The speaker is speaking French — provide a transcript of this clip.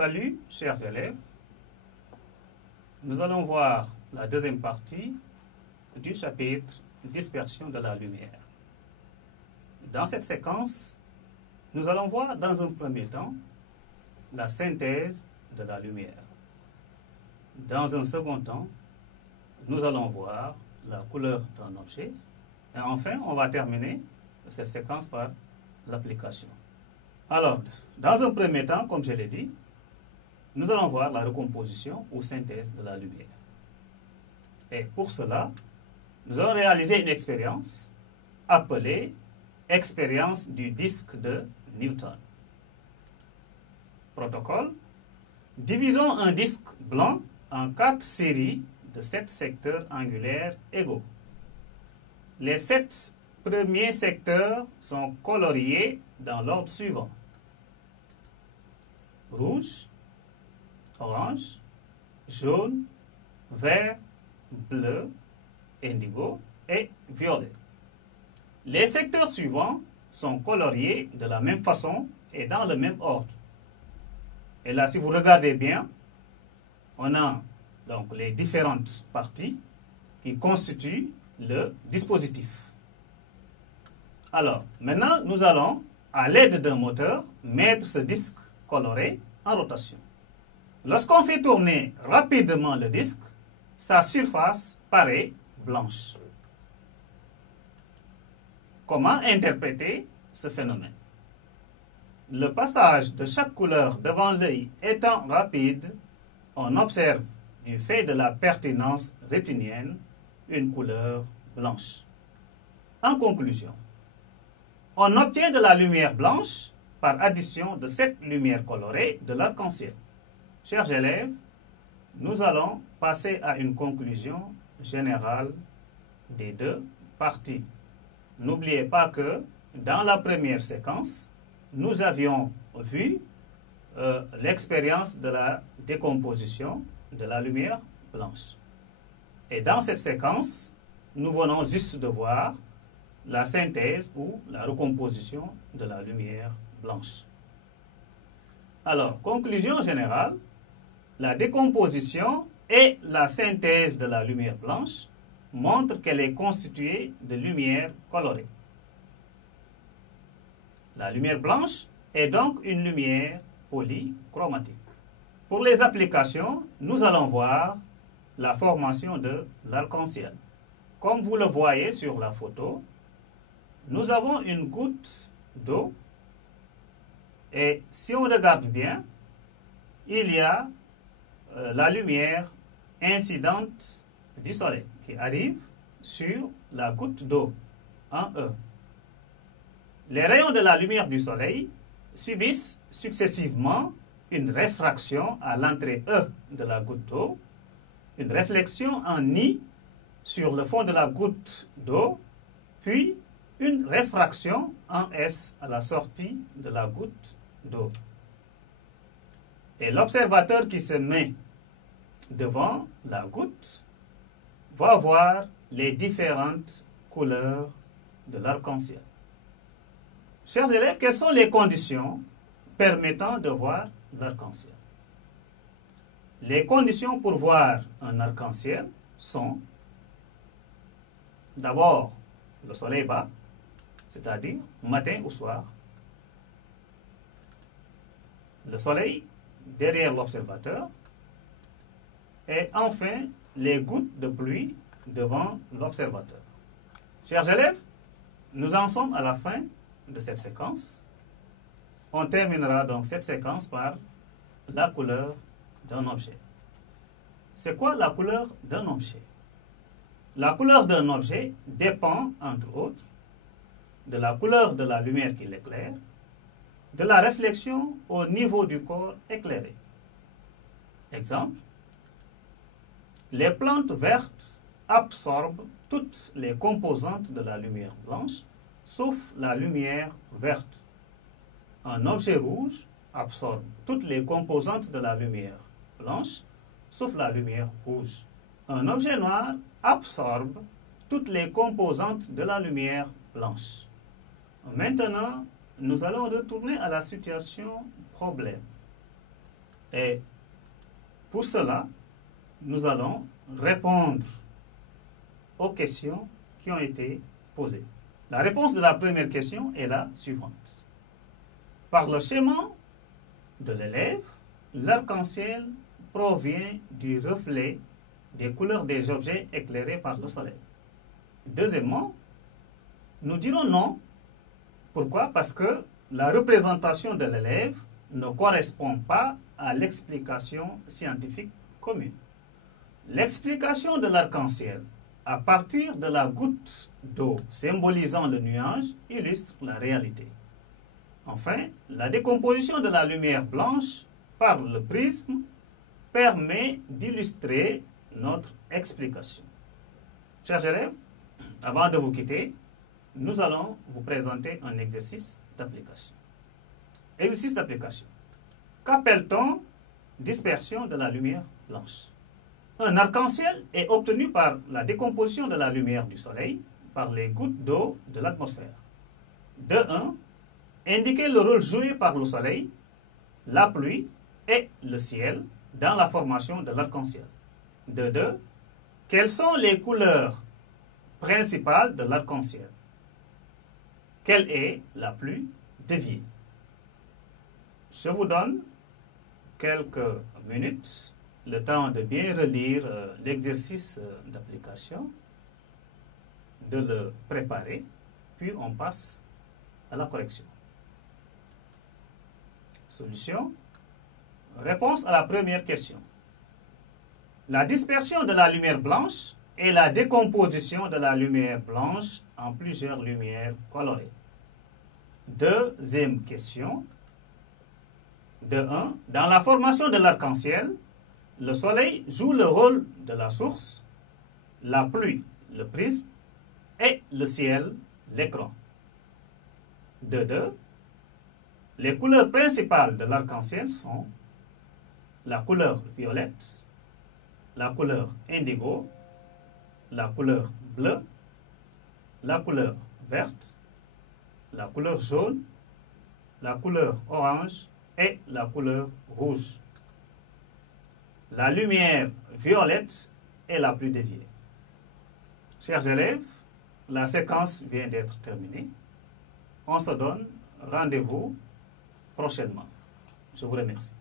Salut, chers élèves. Nous allons voir la deuxième partie du chapitre Dispersion de la lumière. Dans cette séquence, nous allons voir dans un premier temps la synthèse de la lumière. Dans un second temps, nous allons voir la couleur d'un objet. Et enfin, on va terminer cette séquence par l'application. Alors, dans un premier temps, comme je l'ai dit, nous allons voir la recomposition ou synthèse de la lumière. Et pour cela, nous allons réaliser une expérience appelée expérience du disque de Newton. Protocole. Divisons un disque blanc en 4 séries de 7 secteurs angulaires égaux. Les 7 premiers secteurs sont coloriés dans l'ordre suivant: rouge, orange, jaune, vert, bleu, indigo et violet. Les secteurs suivants sont coloriés de la même façon et dans le même ordre. Et là, si vous regardez bien, on a donc les différentes parties qui constituent le dispositif. Alors, maintenant, nous allons, à l'aide d'un moteur, mettre ce disque coloré en rotation. Lorsqu'on fait tourner rapidement le disque, sa surface paraît blanche. Comment interpréter ce phénomène? Le passage de chaque couleur devant l'œil étant rapide, on observe, du fait de la pertinence rétinienne, une couleur blanche. En conclusion, on obtient de la lumière blanche par addition de 7 lumières colorées de l'arc-en-ciel. Chers élèves, nous allons passer à une conclusion générale des deux parties. N'oubliez pas que dans la première séquence, nous avions vu l'expérience de la décomposition de la lumière blanche. Et dans cette séquence, nous venons juste de voir la synthèse ou la recomposition de la lumière blanche. Alors, conclusion générale, la décomposition et la synthèse de la lumière blanche montrent qu'elle est constituée de lumière colorée. La lumière blanche est donc une lumière polychromatique. Pour les applications, nous allons voir la formation de l'arc-en-ciel. Comme vous le voyez sur la photo, nous avons une goutte d'eau et si on regarde bien, il y a la lumière incidente du soleil qui arrive sur la goutte d'eau en E. Les rayons de la lumière du soleil subissent successivement une réfraction à l'entrée E de la goutte d'eau, une réflexion en I sur le fond de la goutte d'eau, puis une réfraction en S à la sortie de la goutte d'eau. Et l'observateur qui se met devant la goutte va voir les différentes couleurs de l'arc-en-ciel. Chers élèves, quelles sont les conditions permettant de voir l'arc-en-ciel? Les conditions pour voir un arc-en-ciel sont d'abord le soleil bas, c'est-à-dire matin ou soir, le soleil derrière l'observateur, et enfin les gouttes de pluie devant l'observateur. Chers élèves, nous en sommes à la fin de cette séquence. On terminera donc cette séquence par la couleur d'un objet. C'est quoi la couleur d'un objet? La couleur d'un objet dépend, entre autres, de la couleur de la lumière qui l'éclaire, de la réflexion au niveau du corps éclairé. Exemple, les plantes vertes absorbent toutes les composantes de la lumière blanche, sauf la lumière verte. Un objet rouge absorbe toutes les composantes de la lumière blanche, sauf la lumière rouge. Un objet noir absorbe toutes les composantes de la lumière blanche. Maintenant, nous allons retourner à la situation problème. Et pour cela, nous allons répondre aux questions qui ont été posées. La réponse de la première question est la suivante. Par le schéma de l'élève, l'arc-en-ciel provient du reflet des couleurs des objets éclairés par le soleil. Deuxièmement, nous dirons non. Pourquoi? Parce que la représentation de l'élève ne correspond pas à l'explication scientifique commune. L'explication de l'arc-en-ciel à partir de la goutte d'eau symbolisant le nuage illustre la réalité. Enfin, la décomposition de la lumière blanche par le prisme permet d'illustrer notre explication. Chers élèves, avant de vous quitter, nous allons vous présenter un exercice d'application. Exercice d'application. Qu'appelle-t-on dispersion de la lumière blanche? Un arc-en-ciel est obtenu par la décomposition de la lumière du soleil par les gouttes d'eau de l'atmosphère. De 1, indiquer le rôle joué par le soleil, la pluie et le ciel dans la formation de l'arc-en-ciel. De 2, quelles sont les couleurs principales de l'arc-en-ciel? Quelle est la plus déviée? Je vous donne quelques minutes, le temps de bien relire l'exercice d'application, de le préparer, puis on passe à la correction. Solution. Réponse à la première question. La dispersion de la lumière blanche et la décomposition de la lumière blanche en plusieurs lumières colorées. Deuxième question. De 1. Dans la formation de l'arc-en-ciel, le soleil joue le rôle de la source, la pluie, le prisme, et le ciel, l'écran. De 2. Les couleurs principales de l'arc-en-ciel sont la couleur violette, la couleur indigo, la couleur bleue, la couleur verte, la couleur jaune, la couleur orange et la couleur rouge. La lumière violette est la plus déviée. Chers élèves, la séquence vient d'être terminée. On se donne rendez-vous prochainement. Je vous remercie.